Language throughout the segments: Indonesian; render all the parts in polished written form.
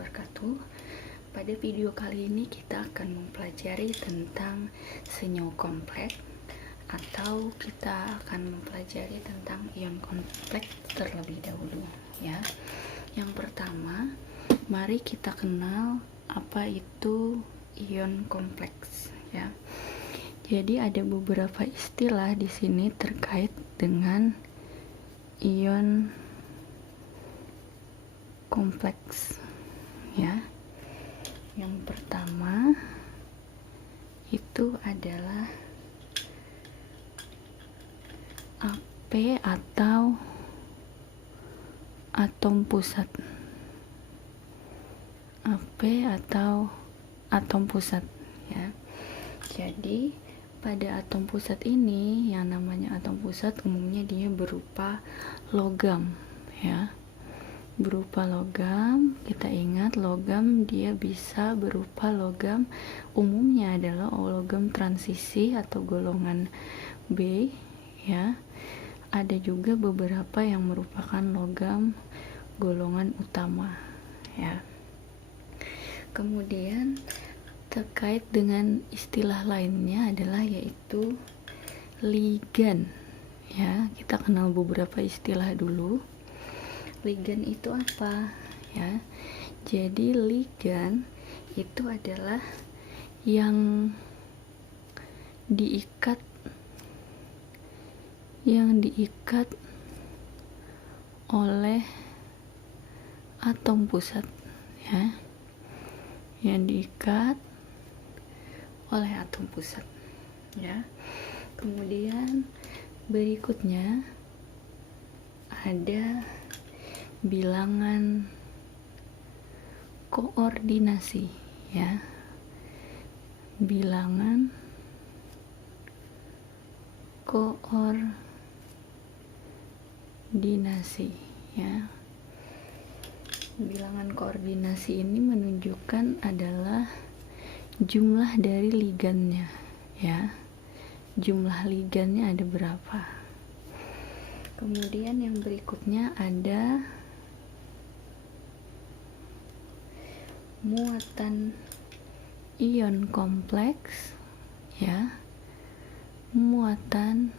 wabarakatuh. Pada video kali ini kita akan mempelajari tentang senyawa kompleks, atau kita akan mempelajari tentang ion kompleks terlebih dahulu ya. Yang pertama, mari kita kenal apa itu ion kompleks ya. Jadi ada beberapa istilah di sini terkait dengan ion kompleks ya. Yang pertama itu adalah AP atau atom pusat. AP atau atom pusat ya. Jadi pada atom pusat ini, yang namanya atom pusat umumnya dia berupa logam ya. Berupa logam, kita ingat logam dia bisa berupa logam, umumnya adalah logam transisi atau golongan B ya. Ada juga beberapa yang merupakan logam golongan utama ya. Kemudian terkait dengan istilah lainnya adalah yaitu ligan ya. Kita kenal beberapa istilah dulu. Ligan itu apa ya? Jadi ligan itu adalah yang diikat oleh atom pusat ya. Yang diikat oleh atom pusat ya. Kemudian berikutnya ada bilangan koordinasi ya. Bilangan koordinasi ya. Bilangan koordinasi ini menunjukkan adalah jumlah dari ligannya ya. Jumlah ligannya ada berapa. Kemudian yang berikutnya ada muatan ion kompleks ya. Muatan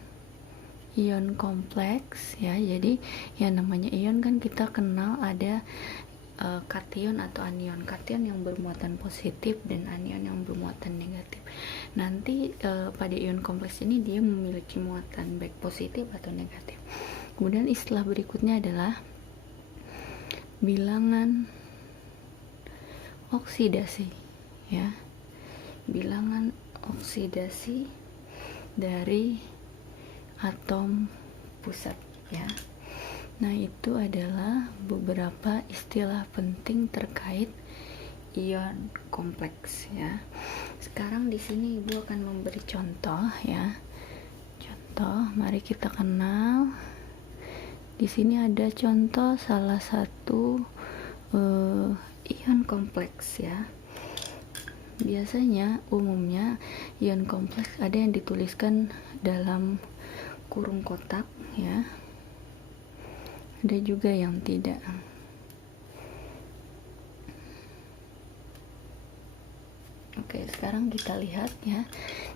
ion kompleks ya. Jadi yang namanya ion kan kita kenal ada kation atau anion. Kation yang bermuatan positif dan anion yang bermuatan negatif. Nanti pada ion kompleks ini dia memiliki muatan baik positif atau negatif. Kemudian istilah berikutnya adalah bilangan oksidasi ya. Bilangan oksidasi dari atom pusat ya. Nah, itu adalah beberapa istilah penting terkait ion kompleks ya. Sekarang di sini Ibu akan memberi contoh ya. Contoh, mari kita kenal. Di sini ada contoh salah satu ion kompleks ya. Biasanya umumnya ion kompleks ada yang dituliskan dalam kurung kotak ya. Ada juga yang tidak. Oke, sekarang kita lihat ya.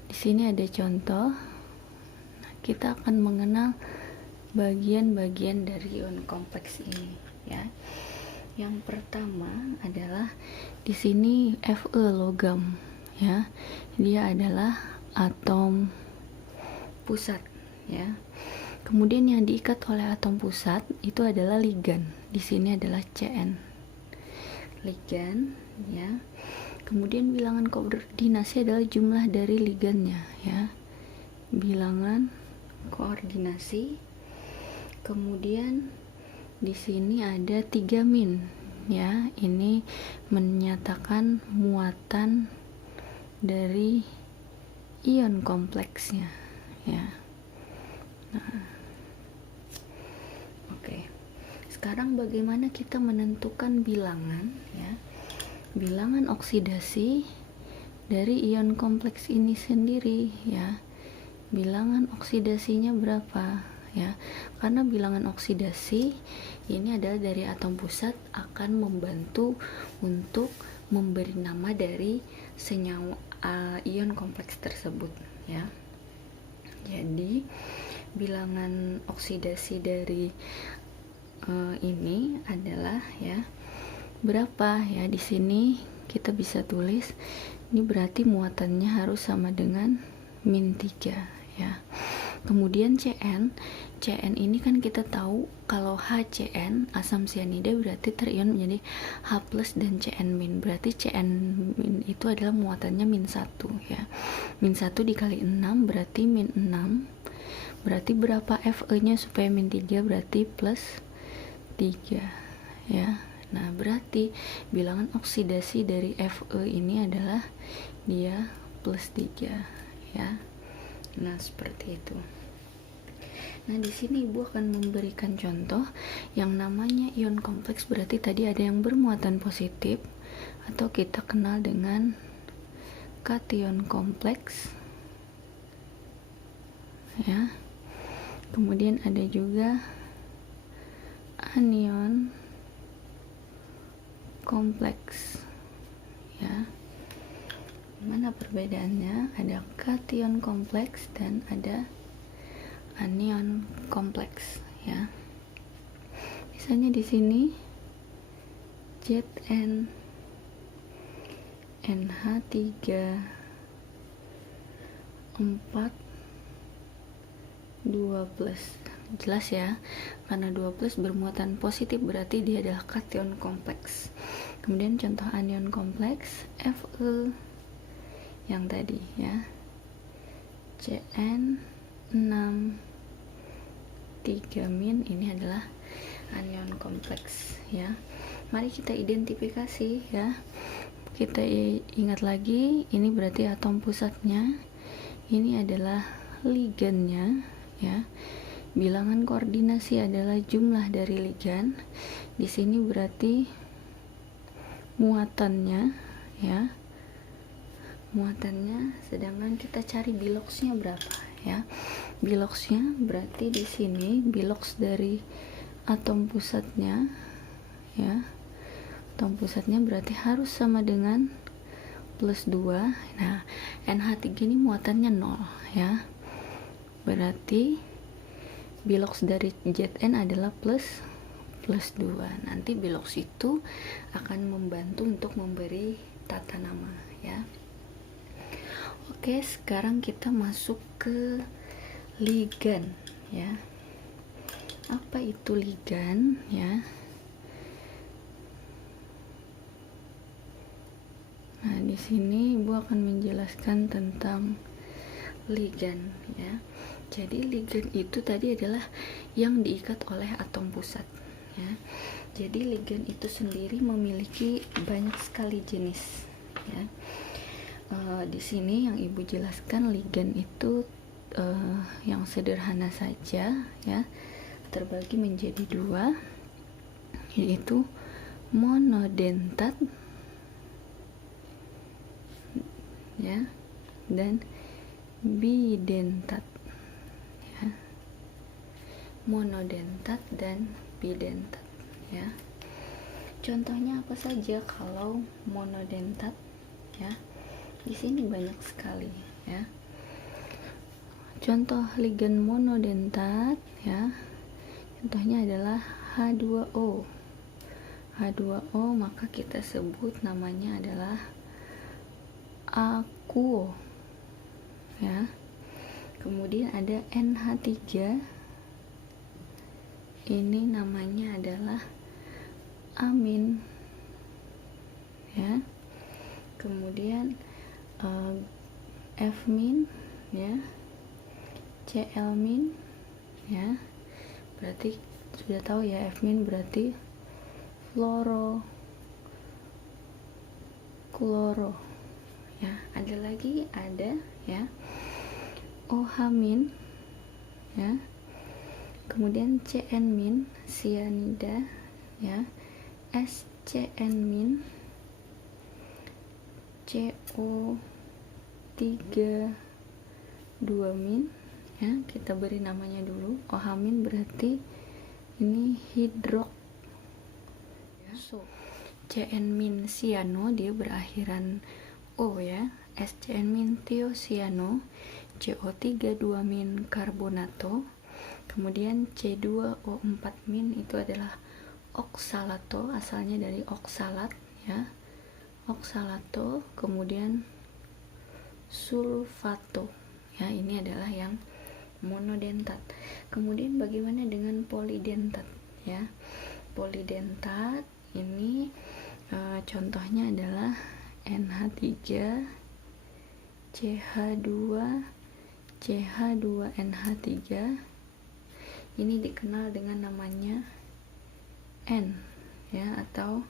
Di sini ada contoh. Nah, kita akan mengenal bagian-bagian dari ion kompleks ini ya. Yang pertama adalah di sini Fe logam ya. Dia adalah atom pusat ya. Kemudian yang diikat oleh atom pusat itu adalah ligan. Di sini adalah Cn. Ligan ya. Kemudian bilangan koordinasi adalah jumlah dari ligannya ya. Bilangan koordinasi. Kemudian di sini ada 3 min ya. Ini menyatakan muatan dari ion kompleksnya ya. Nah, sekarang bagaimana kita menentukan bilangan ya. Bilangan oksidasi dari ion kompleks ini sendiri ya. Bilangan oksidasinya berapa ya, karena bilangan oksidasi ini adalah dari atom pusat akan membantu untuk memberi nama dari senyawa ion kompleks tersebut ya. Jadi bilangan oksidasi dari ini adalah ya berapa ya, di sini kita bisa tulis ini berarti muatannya harus sama dengan -3 ya. Kemudian CN ini kan kita tahu kalau HCN asam sianida berarti terion menjadi H+ dan CN-, berarti CN- itu adalah muatannya -1 ya. -1 dikali 6 berarti -6, berarti berapa Fe-nya supaya -3, berarti +3 ya. Nah, berarti bilangan oksidasi dari Fe ini adalah dia +3 ya. Nah, seperti itu. Nah, di sini Ibu akan memberikan contoh yang namanya ion kompleks, berarti tadi ada yang bermuatan positif atau kita kenal dengan kation kompleks ya. Kemudian ada juga anion kompleks ya. Mana perbedaannya? Ada kation kompleks dan ada anion kompleks ya. Misalnya di sini Zn NH3 4 2+, jelas ya, karena 2+ bermuatan positif berarti dia adalah kation kompleks. Kemudian contoh anion kompleks Fe yang tadi ya, Cn6 3- ini adalah anion kompleks ya. Mari kita identifikasi ya. Kita ingat lagi, ini berarti atom pusatnya, ini adalah ligannya ya. Bilangan koordinasi adalah jumlah dari ligan. Di sini berarti muatannya ya. Muatannya, sedangkan kita cari biloxnya berapa ya. Biloxnya berarti di sini bilox dari atom pusatnya ya. Atom pusatnya berarti harus sama dengan +2. Nah, NH3 ini muatannya 0 ya. Berarti bilox dari Zn adalah +2. Nanti bilox itu akan membantu untuk memberi tata nama ya. Oke, sekarang kita masuk ke ligan ya. Apa itu ligan ya? Nah, di sini Ibu akan menjelaskan tentang ligan ya. Jadi ligan itu tadi adalah yang diikat oleh atom pusat ya. Jadi ligan itu sendiri memiliki banyak sekali jenis ya. Di sini yang Ibu jelaskan ligan itu yang sederhana saja ya, terbagi menjadi 2, yaitu monodentat ya dan bidentat ya. Monodentat dan bidentat ya. Contohnya apa saja kalau monodentat ya? Di sini banyak sekali ya. Contoh ligan monodentat ya. Contohnya adalah H2O. H2O maka kita sebut namanya adalah akuo ya. Kemudian ada NH3. Ini namanya adalah amin ya. Kemudian F- ya, Cl- ya. Berarti sudah tahu ya, F- berarti fluoro kloro ya. Ada lagi, ada ya OH- ya. Kemudian Cn- sianida ya, SCN- CO3 2- ya, kita beri namanya dulu. OH- berarti ini hidrok, ya. So CN-cyano dia berakhiran O, ya. SCN-thiocyano, CO3 2- karbonato, kemudian C2O4- itu adalah oksalato, asalnya dari oksalat, ya, oksalato, kemudian sulfato, ya, ini adalah yang monodentat. Kemudian bagaimana dengan polidentat, ya? Polidentat ini contohnya adalah NH3 CH2 CH2NH3. Ini dikenal dengan namanya N, ya, atau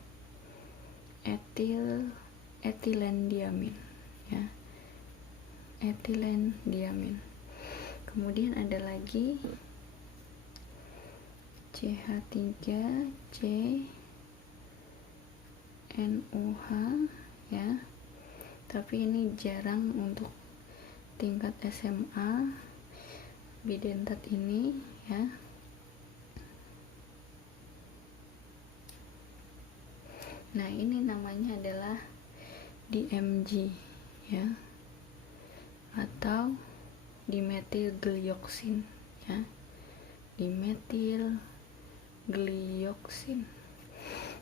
etilendiamin, ya, etilendiamin. Kemudian ada lagi CH3 CNOH, ya, tapi ini jarang untuk tingkat SMA bidentat ini, ya. Nah, ini namanya adalah DMG, ya, atau dimetilglioksin, ya, dimetilglioksin.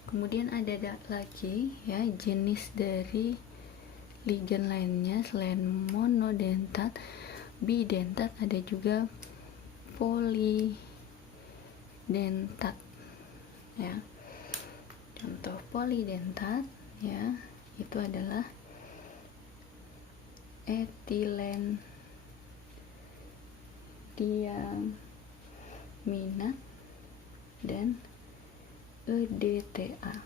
Kemudian ada lagi, ya, jenis dari ligan lainnya selain monodentat, bidentat, ada juga polidentat, ya. Contoh polidentat, ya, itu adalah etilen diaminat dan EDTA,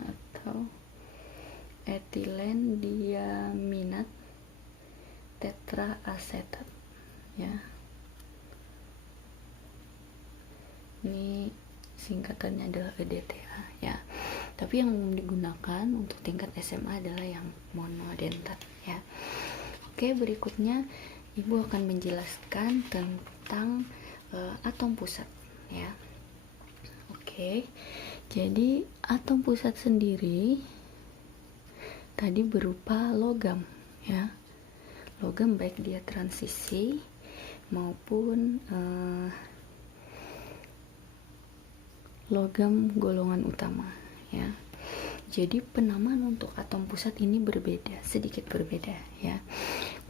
atau etilen diaminat tetraasetat, ya. Ini singkatannya adalah EDTA, ya. Tapi yang umum digunakan untuk tingkat SMA adalah yang monodentat, ya. Oke, berikutnya Ibu akan menjelaskan tentang atom pusat, ya. Oke, jadi atom pusat sendiri tadi berupa logam, ya. Logam baik dia transisi maupun logam golongan utama, ya. Jadi penamaan untuk atom pusat ini berbeda, sedikit berbeda, ya.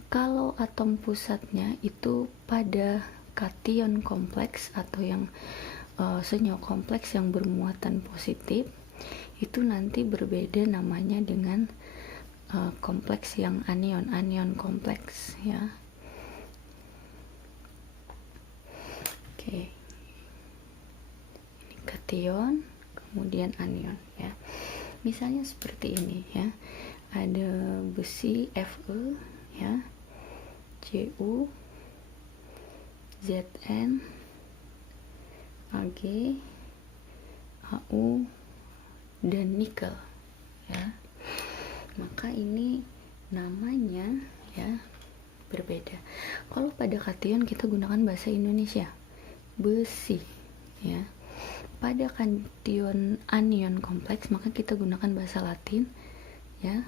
Kalau atom pusatnya itu pada kation kompleks atau yang senyawa kompleks yang bermuatan positif, itu nanti berbeda namanya dengan kompleks yang anion kompleks, ya. Oke, ini kation, kemudian anion, ya. Misalnya seperti ini, ya. Ada besi Fe, ya, Cu, Zn, Ag, Au, dan nikel, ya. Maka ini namanya, ya, berbeda. Kalau pada kation kita gunakan bahasa Indonesia, besi, ya. Pada kation anion kompleks maka kita gunakan bahasa Latin, ya,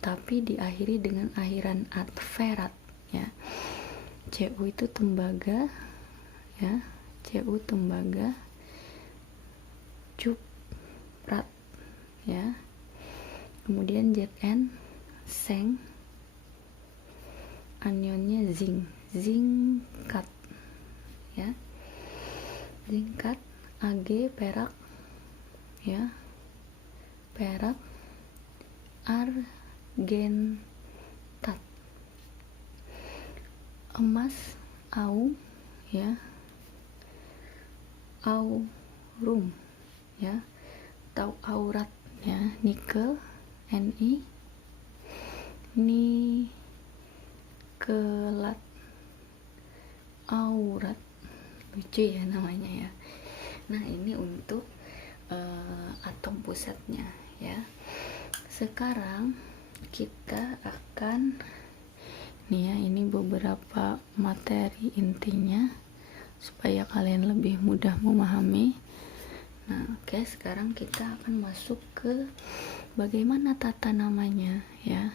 tapi diakhiri dengan akhiran adverat, ya. Cu itu tembaga, ya, Cu tembaga, cuprat, ya. Kemudian Zn seng, anionnya zingkat, ya, zingkat. Ag perak, ya, perak. Argentat, emas Au, ya, aurum, ya, atau aurat, ya. Nikel Ni, nikelat, aurat, lucu ya namanya, ya. Nah, ini untuk atom pusatnya, ya. Sekarang kita akan nih ya, ini beberapa materi intinya supaya kalian lebih mudah memahami. Nah, oke, sekarang kita akan masuk ke bagaimana tata namanya ya.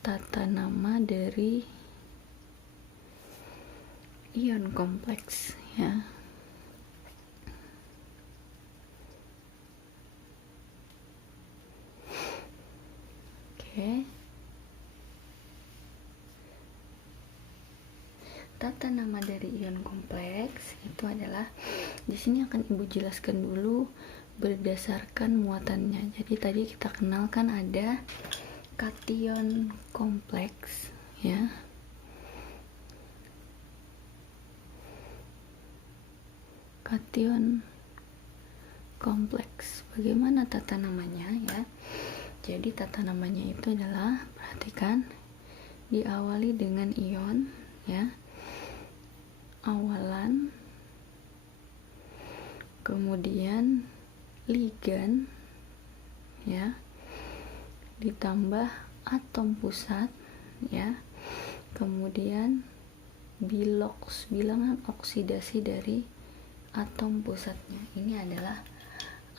Tata nama dari ion kompleks ya. Oke. Tata nama dari ion kompleks itu adalah, di sini akan Ibu jelaskan dulu berdasarkan muatannya. Jadi tadi kita kenalkan ada kation kompleks ya. Kation kompleks. Bagaimana tata namanya ya? Jadi tata namanya itu adalah, perhatikan, diawali dengan ion ya. Awalan, kemudian ligan ya, ditambah atom pusat ya, kemudian bilox, bilangan oksidasi dari atom pusatnya. Ini adalah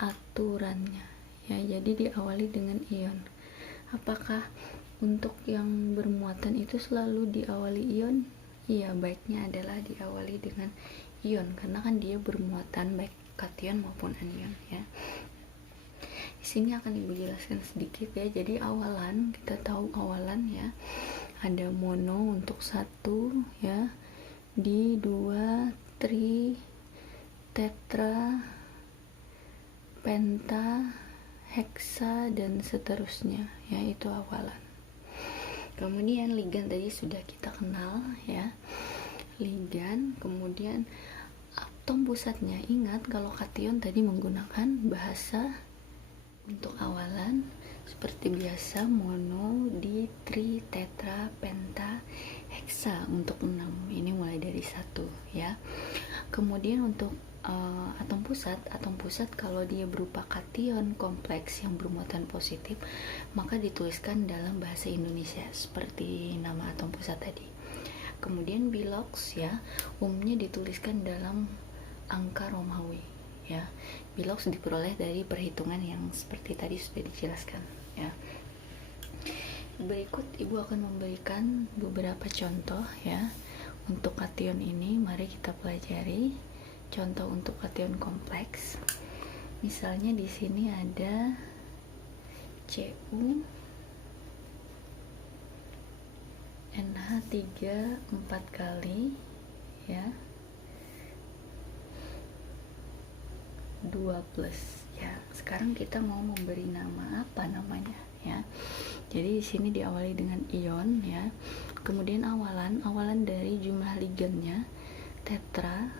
aturannya ya. Jadi diawali dengan ion. Apakah untuk yang bermuatan itu selalu diawali ion? Iya, baiknya adalah diawali dengan ion, karena kan dia bermuatan baik kation maupun anion ya. Di sini akan Ibu jelaskan sedikit ya. Jadi awalan, kita tahu awalan ya, ada mono untuk 1 ya, di 2, tri, tetra, penta, heksa, dan seterusnya ya, itu awalan. Kemudian ligan tadi sudah kita kenal ya, ligan. Kemudian atom pusatnya, ingat kalau kation tadi menggunakan bahasa untuk awalan seperti biasa, mono, di, tri, tetra, penta, heksa untuk 6. Ini mulai dari 1 ya. Kemudian untuk atom pusat kalau dia berupa kation kompleks yang bermuatan positif, maka dituliskan dalam bahasa Indonesia seperti nama atom pusat tadi. Kemudian bilox ya, umumnya dituliskan dalam angka Romawi ya. Bilox diperoleh dari perhitungan yang seperti tadi sudah dijelaskan ya. Berikut Ibu akan memberikan beberapa contoh ya untuk kation ini. Mari kita pelajari contoh untuk kation kompleks. Misalnya di sini ada Cu, NH3 4 kali ya, 2 plus ya. Sekarang kita mau memberi nama apa namanya ya. Jadi di sini diawali dengan ion ya. Kemudian awalan dari jumlah ligannya tetra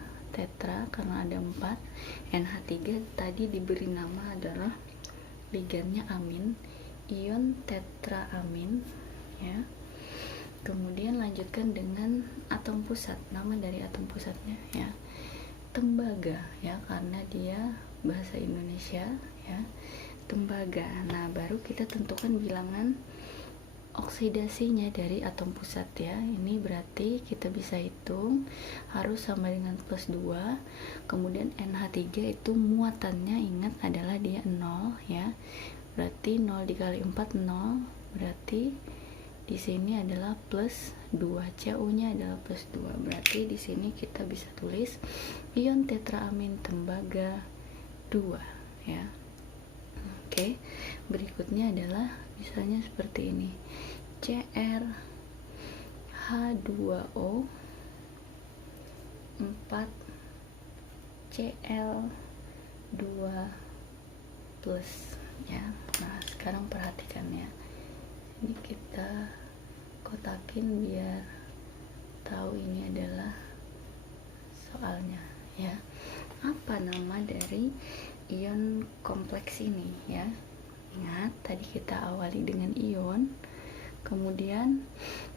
karena ada 4. NH3 tadi diberi nama adalah ligannya amin, ion tetraamin ya. Kemudian lanjutkan dengan atom pusat, nama dari atom pusatnya ya, tembaga ya, karena dia bahasa Indonesia ya, tembaga. Nah, baru kita tentukan bilangan oksidasinya dari atom pusat ya. Ini berarti kita bisa hitung harus sama dengan plus 2. Kemudian NH3 itu muatannya, ingat, adalah dia 0 ya. Berarti 0 dikali 4 0, berarti di sini adalah plus 2. Cu-nya adalah plus 2. Berarti di sini kita bisa tulis ion tetraamin tembaga 2 ya. Oke. Berikutnya adalah misalnya seperti ini. Cr H2O 4 Cl2 plus ya. Nah, sekarang perhatikan ya. Ini kita kotakin biar tahu ini adalah soalnya ya. Apa nama dari ion kompleks ini ya? Ingat tadi kita awali dengan ion. Kemudian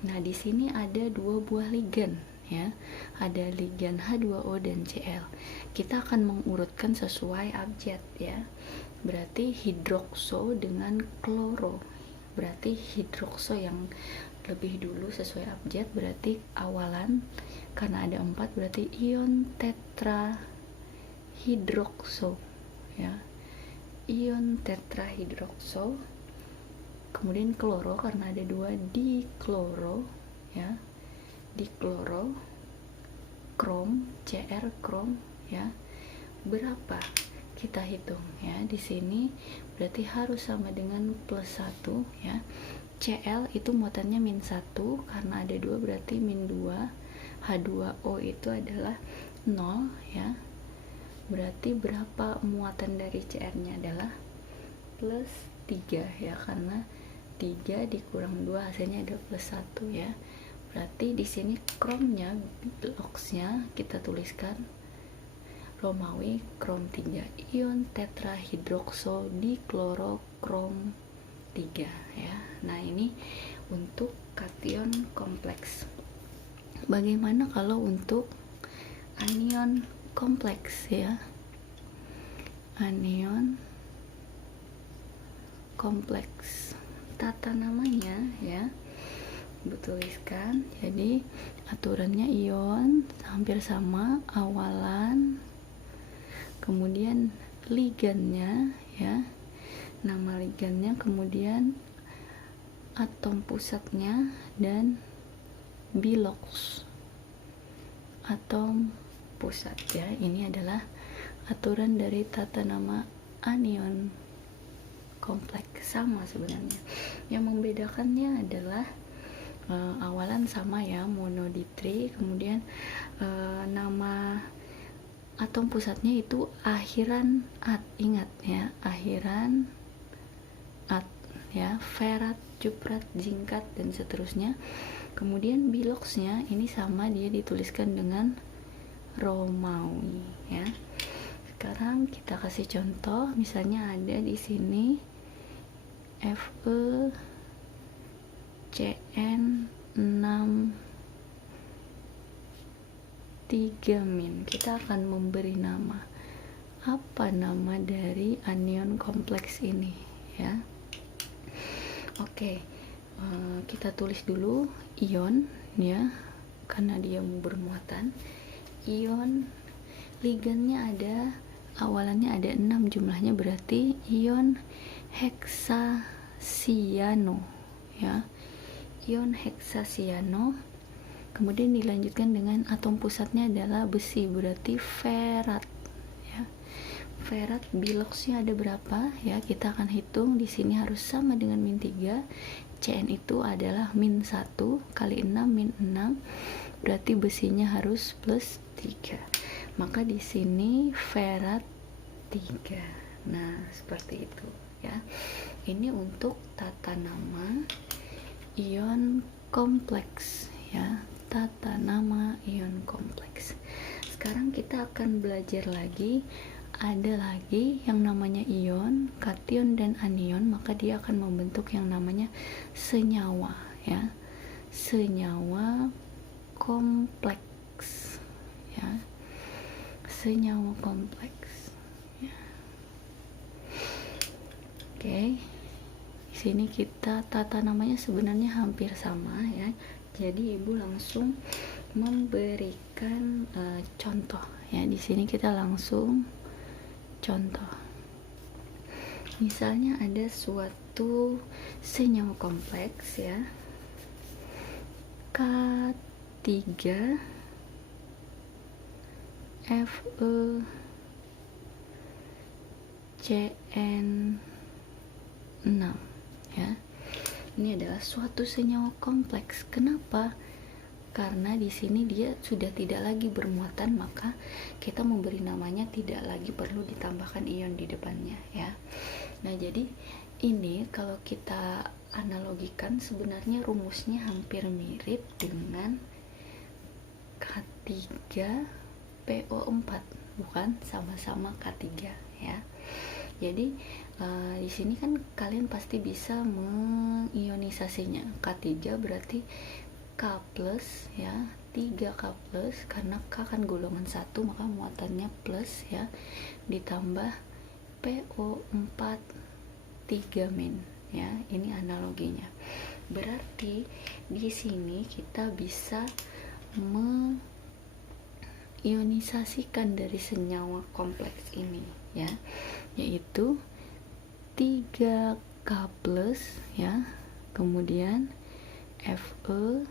nah di sini ada 2 buah ligan ya. Ada ligan H2O dan Cl. Kita akan mengurutkan sesuai abjad ya. Berarti hidrokso dengan kloro. Berarti hidrokso yang lebih dulu sesuai abjad, berarti awalan karena ada 4 berarti ion tetrahidrokso ya, ion tetrahidrokso. Kemudian kloro karena ada 2 dikloro ya, dikloro, krom, Cr krom ya. Berapa? Kita hitung ya. Di sini berarti harus sama dengan plus 1 ya. Cl itu muatannya -1 karena ada 2 berarti -2. H2O itu adalah 0 ya. Berarti berapa muatan dari Cr-nya adalah plus 3 ya, karena 3 dikurang 2 hasilnya ada plus 1 ya. Berarti di sini kromnya, biloxnya kita tuliskan Romawi krom 3, ion tetrahidrokso diklorokrom 3 ya. Nah, ini untuk kation kompleks. Bagaimana kalau untuk anion kompleks ya? Anion kompleks, tata namanya ya, tuliskan. Jadi aturannya ion hampir sama, awalan, kemudian ligannya ya, nama ligannya, kemudian atom pusatnya, dan bilox atom pusat ya. Ini adalah aturan dari tata nama anion kompleks. Sama sebenarnya, yang membedakannya adalah awalan sama ya, monoditri, kemudian nama atom pusatnya itu akhiran at, ingat ya, akhiran at ya, ferat, cuprat, zingkat, dan seterusnya. Kemudian biloxnya ini sama, dia dituliskan dengan Romawi ya. Sekarang kita kasih contoh, misalnya ada di sini FeCN6 3-. Kita akan memberi nama. Apa nama dari anion kompleks ini ya? Oke, kita tulis dulu ion ya, karena dia bermuatan. Ion ligannya ada, awalannya ada 6 jumlahnya, berarti ion heksasiano ya, ion heksasiano. Kemudian dilanjutkan dengan atom pusatnya adalah besi, berarti ferat ya. Ferat, biloxnya ada berapa ya? Kita akan hitung. Di sini harus sama dengan -3. Cn itu adalah -1 kali 6 -6, berarti besinya harus plus 3. Maka di sini ferat 3. Nah, seperti itu ya. Ini untuk tata nama ion kompleks ya, tata nama ion kompleks. Sekarang kita akan belajar lagi, ada lagi yang namanya ion, kation, dan anion, maka dia akan membentuk yang namanya senyawa ya, senyawa kompleks ya, senyawa kompleks ya. Oke, di sini kita tata namanya sebenarnya hampir sama ya. Jadi ibu langsung memberikan contoh ya. Di sini kita langsung contoh. Misalnya ada suatu senyawa kompleks ya, K3 FeCN6 ya. Ini adalah suatu senyawa kompleks. Kenapa? Karena di sini dia sudah tidak lagi bermuatan, maka kita memberi namanya tidak lagi perlu ditambahkan ion di depannya ya. Nah, jadi ini kalau kita analogikan sebenarnya rumusnya hampir mirip dengan K3PO4, bukan? Sama-sama K3 ya. Jadi di sini kan kalian pasti bisa mengionisasinya. K3 berarti K plus ya, 3K plus, karena K kan golongan 1 maka muatannya plus ya, ditambah PO4 3- ya. Ini analoginya. Berarti di sini kita bisa ionisasikan dari senyawa kompleks ini ya, yaitu 3K plus ya, kemudian Fe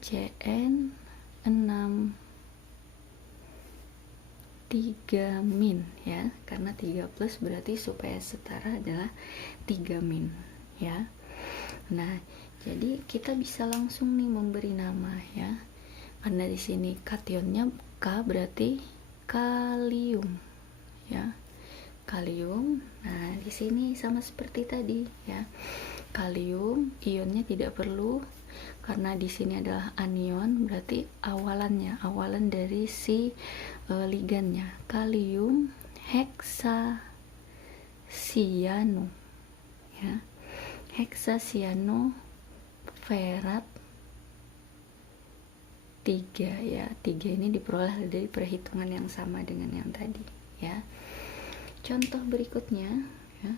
Cn 6 3 min ya, karena 3 plus berarti supaya setara adalah 3 min ya. Nah, jadi kita bisa langsung nih memberi nama ya. Karena di sini kationnya K berarti kalium ya. Kalium. Nah, di sini sama seperti tadi ya. Kalium ionnya tidak perlu karena di sini adalah anion, berarti awalan dari si ligannya. Kalium heksasiano ya. Heksasiano ferat 3 ya. 3 ini diperoleh dari perhitungan yang sama dengan yang tadi ya. Contoh berikutnya ya.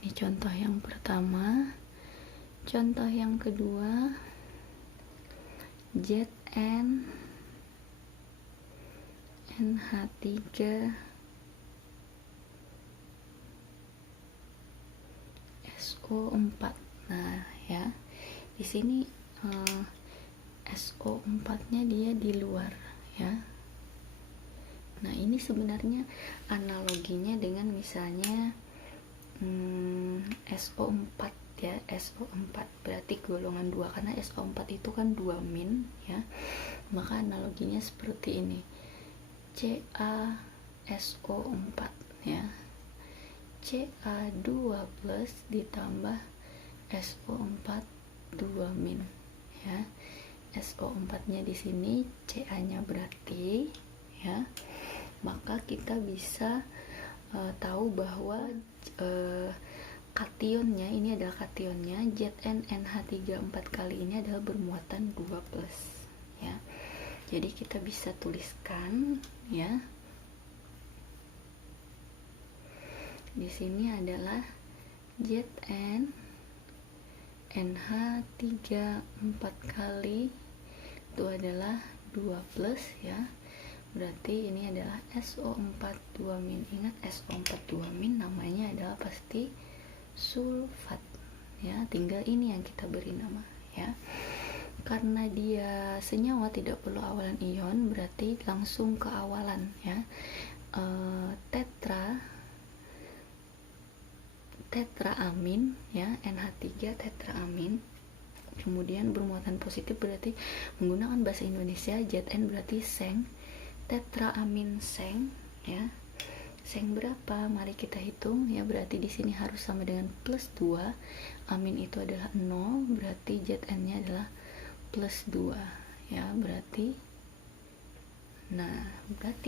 Ini contoh yang pertama. Contoh yang kedua, Zn NH3 SO4. Nah, ya. Di sini SO4-nya dia di luar ya. Nah, ini sebenarnya analoginya dengan misalnya SO4 ya. SO4 berarti golongan 2 karena SO4 itu kan 2 min ya. Maka analoginya seperti ini. CaSO4 ya. Ca2 plus ditambah SO4 2 min ya. SO4-nya di sini, Ca-nya berarti ya. Maka kita bisa tahu bahwa kationnya ini adalah kationnya ZnNH3 4 kali ini adalah bermuatan 2 plus ya. Jadi kita bisa tuliskan ya. Di sini adalah Zn NH3 4 kali itu adalah 2 plus ya. Berarti ini adalah SO4 2 min. Ingat SO4 2 min namanya adalah pasti sulfat ya. Tinggal ini yang kita beri nama ya. Karena dia senyawa tidak perlu awalan ion, berarti langsung ke awalan ya. Tetraamin ya, NH3 tetraamin. Kemudian bermuatan positif berarti menggunakan bahasa Indonesia Zn berarti seng. Tetraamin seng ya. Seng berapa? Mari kita hitung ya. Berarti di sini harus sama dengan plus 2. Amin itu adalah 0, berarti Zn-nya adalah plus 2 ya. Berarti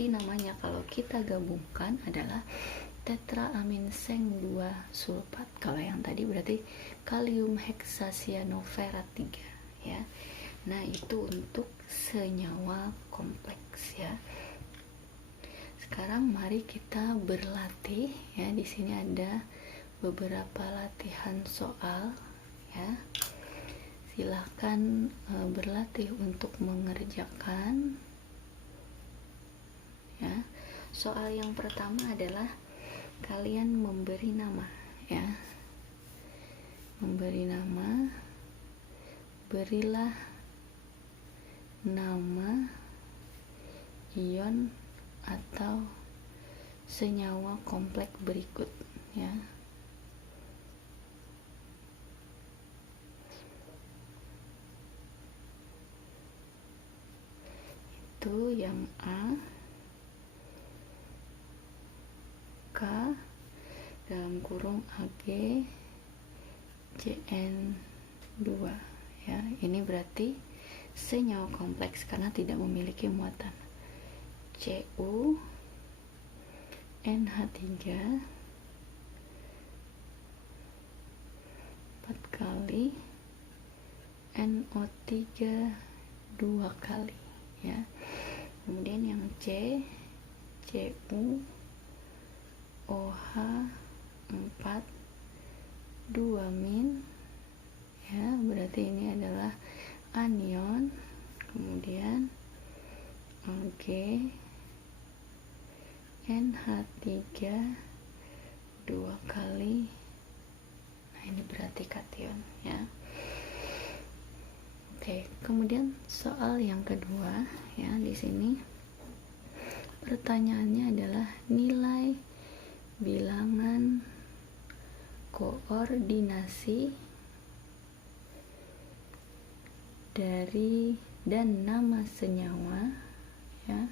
namanya kalau kita gabungkan adalah tetraamin seng 2 sulfat. Kalau yang tadi berarti kalium heksasianoferat 3 ya. Nah, itu untuk senyawa kompleks ya. Sekarang mari kita berlatih ya. Di sini ada beberapa latihan soal ya. Silahkan berlatih untuk mengerjakan ya. Soal yang pertama adalah kalian memberi nama ya. Memberi nama, berilah nama ion atau senyawa kompleks berikut ya. Itu yang A, K dalam kurung Ag Cn2 ya. Ini berarti senyawa kompleks karena tidak memiliki muatan. Cu NH3 4 kali, NO3 2 kali ya. Kemudian yang C, Cu OH 4 2 min ya, berarti ini adalah anion. Kemudian NH3 2 kali. Nah, ini berarti kation ya. Oke, kemudian soal yang kedua ya, di sini pertanyaannya adalah nilai bilangan koordinasi dari dan nama senyawa ya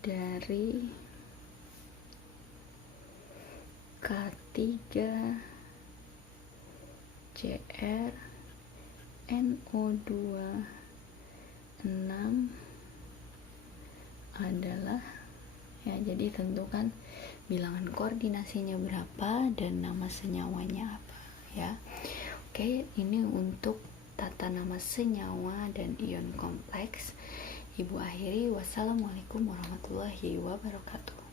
dari K3Cr NO2 6 adalah ya, jadi tentukan bilangan koordinasinya berapa dan nama senyawanya apa ya. Oke, ini untuk tata nama senyawa dan ion kompleks. Ibu akhiri, wassalamualaikum warahmatullahi wabarakatuh.